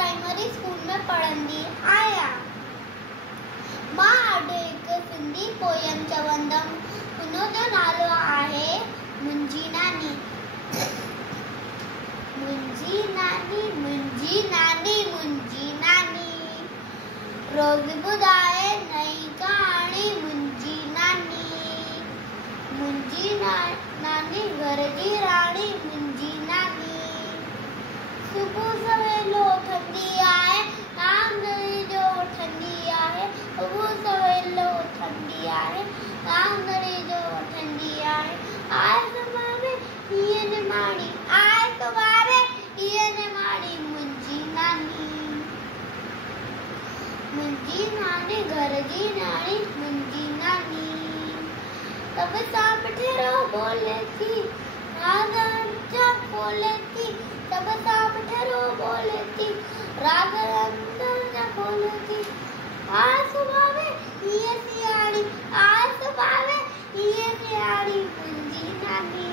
Primary school में पढ़ंदी आया। मां अॼु हिकु सिंधी पोयम चवंदमि, हुनजो नालो आहे मुंहिंजी नानी। मुंहिंजी नानी, मुंहिंजी नानी, मुंहिंजी नानी, रोज़ ॿुधाए नई कहाणी मुंहिंजी नानी। मुंहिंजी नानी घर जी राणी मुंहिंजी नानी। सुबुह सवेल उथंदी आहे, आंगणे जो वठंदी आहे। सुबुह सवेल उथंदी आहे, आंगणे जो वठंदी आहे। आए सुभाणे हीअ निमाणी, आए सुभाणे हीअ निमाणी मुंहिंजी नानी। मुंहिंजी नानी घर जी राणी मुंहिंजी नानी। तब सां मिठड़ो बोले थी, राग अंदर खोले थी। तब सां मिठड़ो बोले थी, राग अंदर खोले थी। आए सुभाणे हीअ सियाणी, आए सुभाणे हीअ सियाणी मुंहिंजी नानी।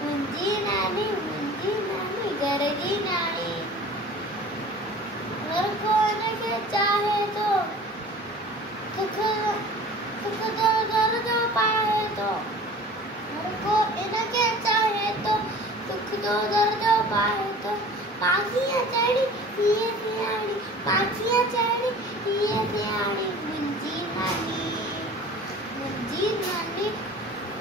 मुंहिंजी नानी, मुंहिंजी नानी घर जी नानी। हर कोई के चाहे तो सुख दो दर्द पाए तो, हर को इनके चाहे तो सुख दो दर्द पाए तो। माखियां चढ़ी हीअ सियाणी, माखियां चढ़ी हीअ सियाणी मुंहिंजी नानी। मुंहिंजी नानी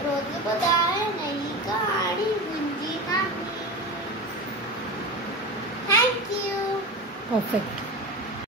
रोज़ ॿुधाए नई कहाणी मुंहिंजी नानी। Thank you. परफेक्ट।